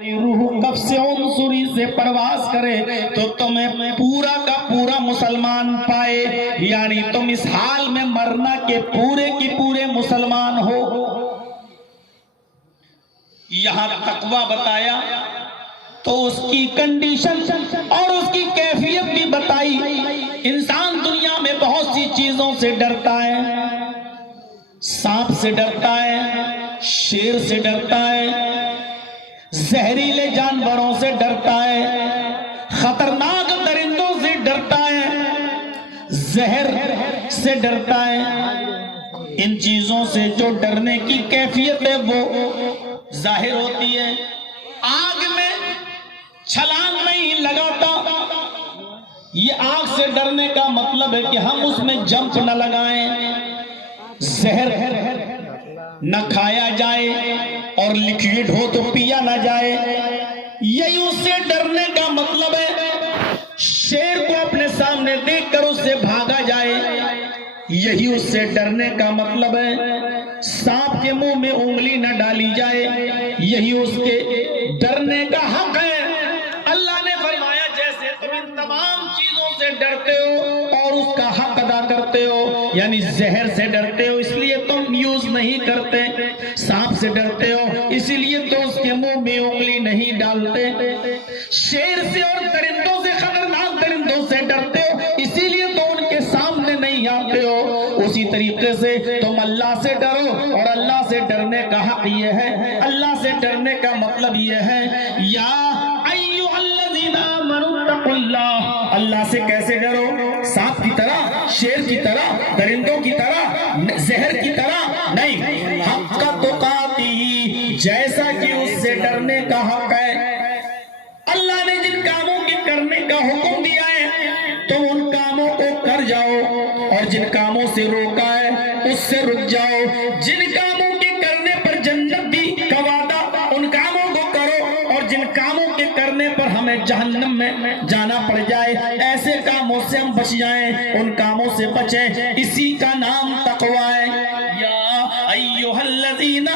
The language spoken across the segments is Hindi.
रूह कब से उनसुरी से प्रवास करे तो तुम्हें पूरा का पूरा मुसलमान पाए, यानी तुम इस हाल में मरना के पूरे की पूरे मुसलमान हो। यहां तकवा बताया तो उसकी कंडीशन और उसकी कैफियत भी बताई। इंसान दुनिया में बहुत सी चीजों से डरता है, सांप से डरता है, शेर से डरता है, जहरीले जानवरों से डरता है, खतरनाक दरिंदों से डरता है, जहर से डरता है। इन चीजों से जो डरने की कैफियत है वो जाहिर होती है। आग में छलांग नहीं लगाता, ये आग से डरने का मतलब है कि हम उसमें जंप न लगाएं, जहर न खाया जाए और लिक्विड हो तो पिया ना जाए, यही उससे डरने का मतलब है। शेर को अपने सामने देखकर उससे भागा जाए, यही उससे डरने का मतलब है। सांप के मुंह में उंगली न डाली जाए, यही उसके डरने का हक है। अल्लाह ने फरमाया जैसे तुम इन तमाम चीजों से डरते हो और उसका हक अदा करते हो, यानी जहर से डरते हो इसलिए तुम यूज नहीं करते, सांप से डरते हो इसीलिए तो उसके मुंह में उंगली नहीं डालते, शेर से और दरिंदों से, खतरनाक दरिंदों से डरते हो इसीलिए तो उनके सामने नहीं आते हो। उसी तरीके से तुम अल्लाह से डरो, और अल्लाह से डरने का हक यह है, अल्लाह से डरने का मतलब यह है या अय्युहल्लज़ीना आमनुत्तकुल्लाह। अल्लाह से कैसे डरो? सांप की तरह, शेर की तरह, दरिंदों की तरह, जहर की तरह नहीं, हक्का तुकातिही, जैसा कि उससे डरने का हक है। अल्लाह ने जिन कामों के करने का हुक्म दिया है तुम उन कामों को कर जाओ, और जिन कामों से रोका है उससे रुक जाओ। जिन कामों के करने पर जन्नत दी का वादा उन कामों को करो, और जिन कामों के करने पर हमें जहन्नम में जाना पड़ जाए ऐसे कामों से हम बच जाएं, उन कामों से बचें, इसी का नाम तकवा है। या अय्युहल्लज़ीना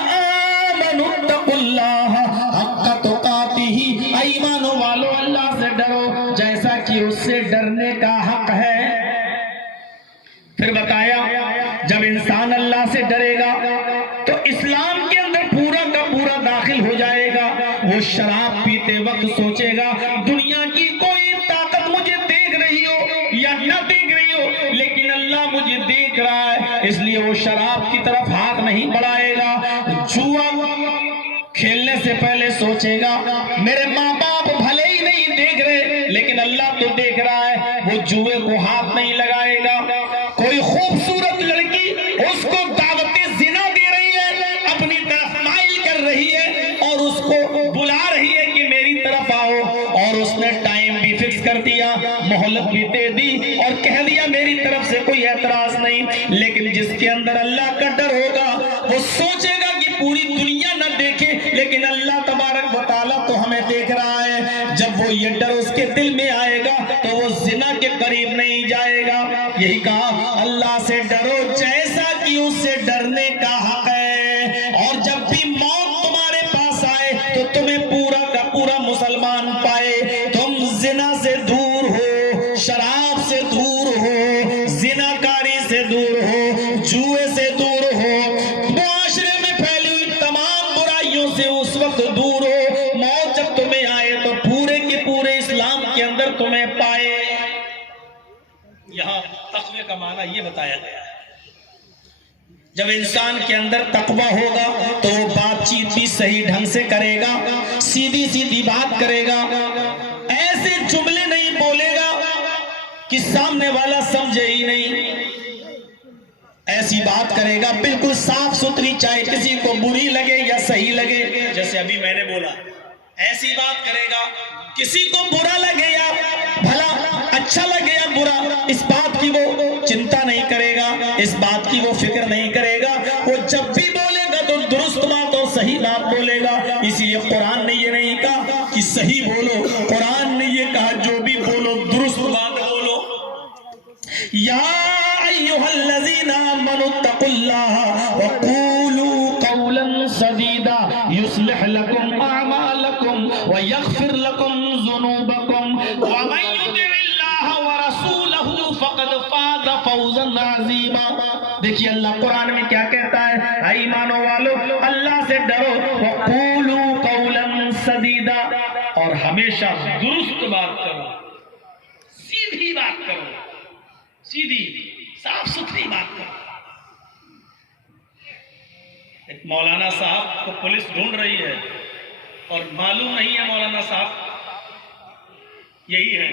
आमनुत्तकुल्लाह हक्का तुकातिही, ईमान वालों अल्लाह से डरो जैसा कि उससे डरने का हक है। फिर बताया जब इंसान अल्लाह से डरेगा तो इस्लाम के अंदर पूरा का पूरा दाखिल हो जाएगा। वो शराब पीते वक्त सोचेगा दुनिया की कोई ताकत मुझे देख रही हो या न देख रही हो, लेकिन अल्लाह मुझे देख रहा है, इसलिए वो शराब की तरफ हाथ नहीं बढ़ाएगा। जुआ खेलने से पहले सोचेगा मेरे माँ बाप भले ही नहीं देख रहे लेकिन अल्लाह तो देख रहा है, वो जुए को हाथ नहीं लगाएगा। कोई खूबसूरत लड़की उसको दावतें जिना दे रही है, अपनी तरफ माइल कर रही है और उसको बुला रही है कि मेरी तरफ आओ, और उसने टाइम भी फिक्स कर दिया, मोहलत भी दे दी और कह दिया मेरी तरफ से कोई एतराज नहीं, लेकिन जिसके अंदर अल्लाह का डर होगा वो सोचेगा कि पूरी दुनिया न देखे लेकिन अल्लाह तबारक व तआला तो हमें देख रहा है। जब वो ये डर उसके दिल में आएगा तो वो जिना के करीब नहीं जाएगा। यही कहा अल्लाह से डरो जैसा कि उससे डरने का हक है, और जब भी मौत तुम्हारे पास आए तो तुम्हें पूरा का पूरा मुसलमान पाए। तुम जिना से दूर हो, शराब से दूर हो, जिनाकारी से दूर हो, जुए से दूर हो, मुआशरे में फैली हुई तमाम बुराइयों से उस वक्त दूर हो। मौत जब तुम्हें आए तो पूरे के पूरे इस्लाम के अंदर तुम्हें पाए। यहाँ तकवे का माना ये बताया गया है। जब इंसान के अंदर तकवा होगा तो वो बातचीत भी सही ढंग से करेगा, सीधी सीधी बात करेगा, ऐसे जुमले नहीं बोलेगा कि सामने वाला समझे ही नहीं, ऐसी बात करेगा बिल्कुल साफ सुथरी, चाहे किसी को बुरी लगे या सही लगे। जैसे अभी मैंने बोला ऐसी बात करेगा, किसी को बुरा लगे या भला अच्छा लगे या बुरा, इस बात की वो चिंता नहीं करेगा, इस बात की वो फिक्र नहीं करेगा। वो जब भी बोलेगा तो दुरुस्त बात और सही बात बोलेगा। इसीलिए कुरान ने ये नहीं कहा कि सही बोलो, कुरान ने ये कहा जो भी बोलो दुरुस्त बात बोलो। या अय्युहल्लज़ीना आमनुत्तकुल्लाह वक़ूलू क़ौलन सदीदा युस्लिह लकुम अअमालकुम व यग़फिर लकुम ज़ुनूबकुम व मन युतिइल्लाह व रसूलहु फ़क़द फ़ाज़ फ़ौज़न अज़ीमा। देखिए अल्लाह कुरान में क्या कहता है, ऐ ईमानो वालो अल्लाह से डरो, व क़ूलू क़ौलन सदीदा, और हमेशा दुरुस्त बात करो, सीधी बात करो, सीधी साफ सुथरी बात करो। एक मौलाना साहब को पुलिस ढूंढ रही है और मालूम नहीं है मौलाना साहब यही है।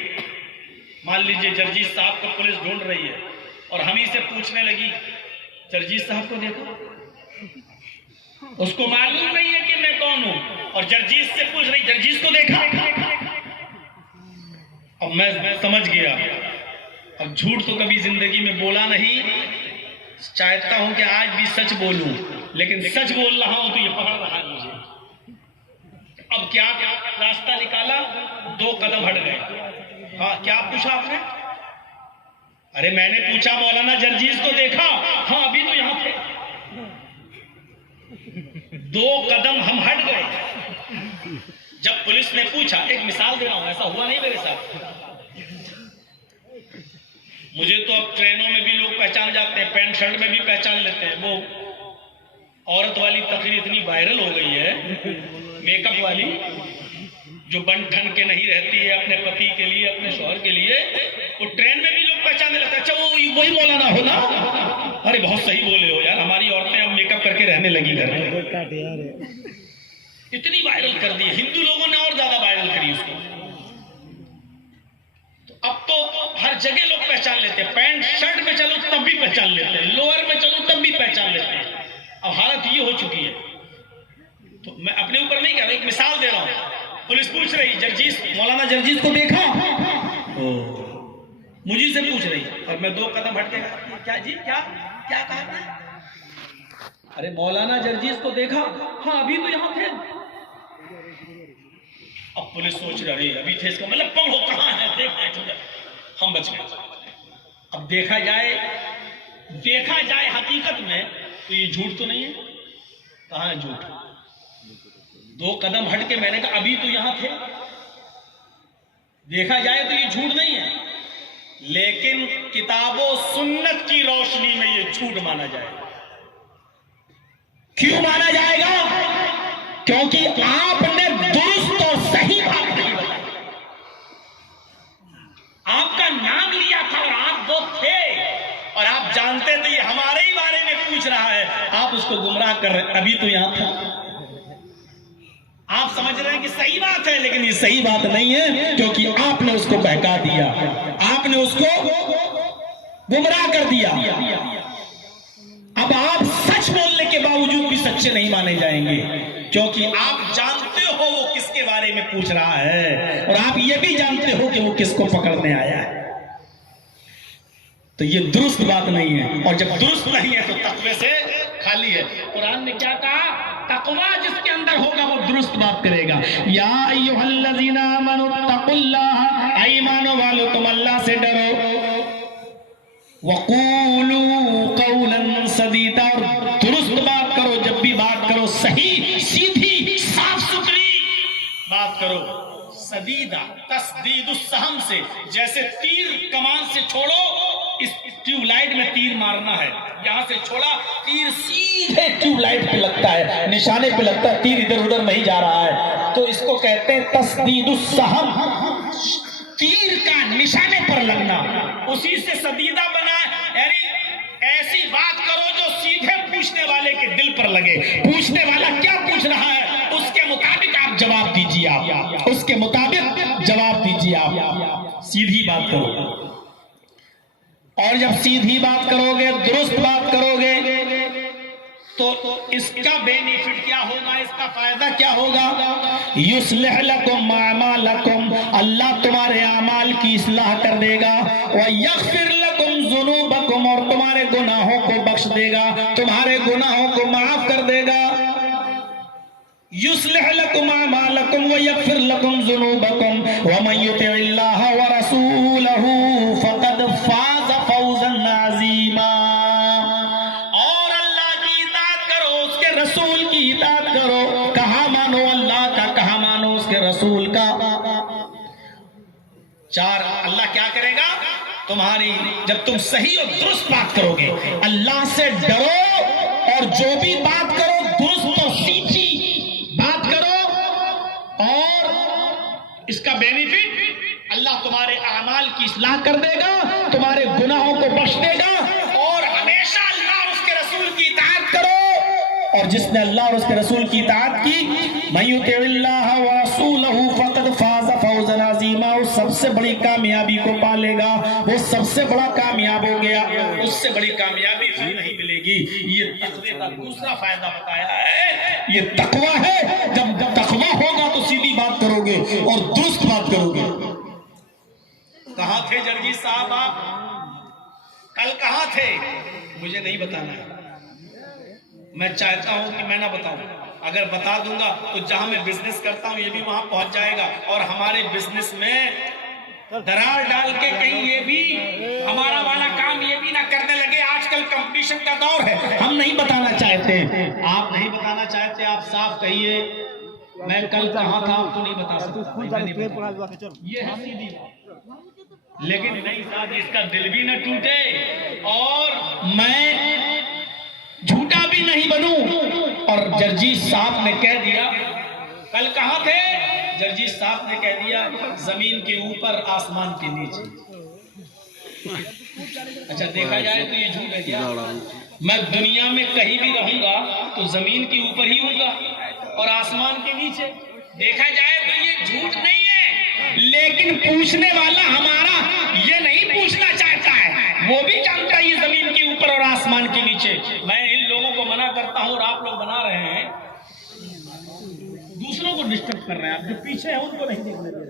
मान लीजिए जर्जीस साहब को पुलिस ढूंढ रही है और हम ही से पूछने लगी, जर्जीस साहब को देखो, उसको मालूम नहीं है कि मैं कौन हूं, और जर्जीस से पूछ रही, जर्जीस को देखा? अब मैं समझ गया, अब झूठ तो कभी जिंदगी में बोला नहीं, चाहता हूं कि आज भी सच बोलूं, लेकिन सच बोल रहा हूं तो ये पकड़ रहा है मुझे। अब क्या रास्ता निकाला, 2 कदम हट गए। हाँ, क्या पूछा आपने? अरे मैंने पूछा मौलाना जर्जीस को देखा? हाँ अभी तो यहां थे। 2 कदम हम हट गए। जब पुलिस ने पूछा, एक मिसाल दे रहा हूं, ऐसा हुआ नहीं मेरे साथ। मुझे तो अब ट्रेनों में भी लोग पहचान जाते हैं, पैंट शर्ट में भी पहचान लेते हैं। वो औरत वाली तकरीर इतनी वायरल हो गई है, मेकअप वाली, जो बन ठन के नहीं रहती है अपने पति के लिए, अपने शौहर के लिए, वो ट्रेन में भी लोग पहचानने लगते हैं। अच्छा वो वही मौलाना हो ना? अरे बहुत सही बोले हो यार, हमारी औरतें अब मेकअप करके रहने लगी घर में। इतनी वायरल कर दी, हिंदू लोगों ने और ज्यादा वायरल करी उसको। तो अब तो हर जगह लोग पहचान लेते हैं, पैंट शर्ट में चलो तब भी पहचान लेते हैं, लोअर में चलो तब भी पहचान लेते हैं। अब हालत ये हो चुकी है। तो मैं अपने ऊपर नहीं कह रहा, एक मिसाल दे रहा हूं। पुलिस पूछ रही, जर्जीस, मौलाना जर्जीस को देखा? मुझे से पूछ रही, और मैं 2 कदम हट के, क्या जी, क्या क्या कहा आपने? अरे मौलाना जर्जीस को देखा? हाँ अभी तो यहां थे। अब पुलिस सोच रही, अभी थे, इसका मतलब कौन हो, कहां है, देख, हम बच गए। अब देखा जाए हकीकत में तो ये झूठ तो नहीं है। कहां है झूठ? 2 कदम हट के मैंने कहा अभी तो यहां थे। देखा जाए तो ये झूठ नहीं है, लेकिन किताबों सुन्नत की रोशनी में ये झूठ माना जाएगा। क्यों माना जाएगा? क्योंकि आपने दुरुस्त और सही बात नहीं बताई। आपका नाम लिया था और आप वो थे, और आप जानते थे ये हमारे ही बारे में पूछ रहा है, आप उसको गुमराह कर रहे। अभी तो यहां था, आप समझ रहे हैं कि सही बात है, लेकिन ये सही बात नहीं है, क्योंकि आपने उसको बहका दिया, आपने उसको गुमराह कर दिया। अब आप सच बोलने के बावजूद भी सच्चे नहीं माने जाएंगे, क्योंकि आप जानते हो वो किसके बारे में पूछ रहा है, और आप ये भी जानते हो कि वो किसको पकड़ने आया है। तो ये दुरुस्त बात नहीं है, और जब दुरुस्त नहीं है तो तकवे से खाली है। कुरान ने क्या कहा? तकवा जिसके अंदर होगा वो दुरुस्त बात करेगा। या अय्युहल्लज़ीना आमनू तक़ुल्लाह, ईमानो वालो तुम अल्लाह से डरो, वक़ूलू क़ौलन सदीदा, और दुरुस्त बात करो, जब भी बात करो सही सीधी साफ सुथरी बात करो। सदीदा तस्दीदुस सहम से, जैसे तीर कमान से छोड़ो, इस ट्यूबलाइट में तीर मारना है, यहां से छोड़ा, तीर सीधे ट्यूबलाइट पे लगता है, निशाने पे लगता है, तीर इधर उधर नहीं जा रहा है। तो इसको कहते हैं तस्दीदुस सहम, तीर का निशाने पर लगना। उसी से सदीदा बना, यानी ऐसी बात करो जो सीधे पूछने वाले के दिल पर लगे। पूछने वाला क्या पूछ रहा है उसके मुताबिक आप जवाब दीजिए, आप उसके मुताबिक जवाब दीजिए, आप सीधी बात करो। और जब सीधी बात करोगे, दुरुस्त बात करोगे, तो इसका बेनिफिट क्या होगा, इसका फायदा क्या होगा? युस्लिह लकुम अमालकुम, अल्लाह तुम्हारे अमाल की इस्लाह कर देगा। व यग़फिर लकुम ज़ुनूबकुम, और तुम्हारे गुनाहों को बख्श देगा, तुम्हारे गुनाहों को माफ कर देगा। युस्लिह लकुम अमालकुम व यग़फिर लकुम ज़ुनूबकुम व मन युतिइल्लाह व रसूलहु फ़क़द फ़ाज़ फ़ौज़न अज़ीमा। और अल्लाह की इताअत करो, उसके रसूल की इताअत करो। कहा मानो अल्लाह का, कहा मानो उसके रसूल रसूल का। चार, अल्लाह क्या करेगा तुम्हारी, जब तुम सही और दुरुस्त बात करोगे, अल्लाह से डरो और जो भी बात करो दुरुस्त और सीधी बात करो, और इसका बेनिफिट अल्लाह तुम्हारे अमाल की इस्लाह कर देगा, तुम्हारे गुनाहों को बख्श देगा। और हमेशा अल्लाह और उसके रसूल की इताअत करो, और जिसने अल्लाह और उसके रसूल की इताअत की, मन युतिइल्लाह व रसूलहु फक़द फाज़ फौज़न अज़ीमा, वो सबसे बड़ी कामयाबी को पालेगा, वो सबसे बड़ा कामयाब हो गया, उससे बड़ी कामयाबी फिर नहीं मिलेगी। ये तक़वे का दूसरा फायदा बताया है, ये तक़वा है। जब तक़वा होगा तो सीधी बात करोगे और दुरुस्त बात करोगे। कहां थे जर्जी साहब आप, कल कहां थे, मुझे नहीं बताना है। मैं चाहता हूं कि मैं ना बताऊं, अगर बता दूंगा तो जहां मैं बिजनेस करता हूं ये भी वहां पहुंच जाएगा, और हमारे बिजनेस में दरार डाल के कहीं ये भी हमारा वाला काम ये भी ना करने लगे। आजकल कंपटीशन का दौर है, हम नहीं बताना चाहते। आप नहीं बताना चाहते, आप साफ कहिए मैं कल कहां था, आपको नहीं बता सकता, ये है सीधी बात। लेकिन नहीं साहब, इसका दिल भी न टूटे और मैं झूठा भी नहीं बनूं। और जर्जी साहब ने कह दिया, कल कहां थे, जर्जी साहब ने कह दिया जमीन के ऊपर आसमान के नीचे। अच्छा देखा जाए तो ये झूठ है क्या? मैं दुनिया में कहीं भी रहूंगा तो जमीन के ऊपर ही होऊंगा और आसमान के नीचे। देखा जाए तो ये झूठ नहीं है, लेकिन पूछने वाला हमारा ये नहीं पूछना चाहता है, वो भी जानता है ये जमीन के ऊपर और आसमान के नीचे। मैं इन लोगों को मना करता हूं और आप लोग बना रहे हैं, दूसरों को डिस्टर्ब कर रहे हैं, आप जो पीछे हैं उनको नहीं देखने दे रहे।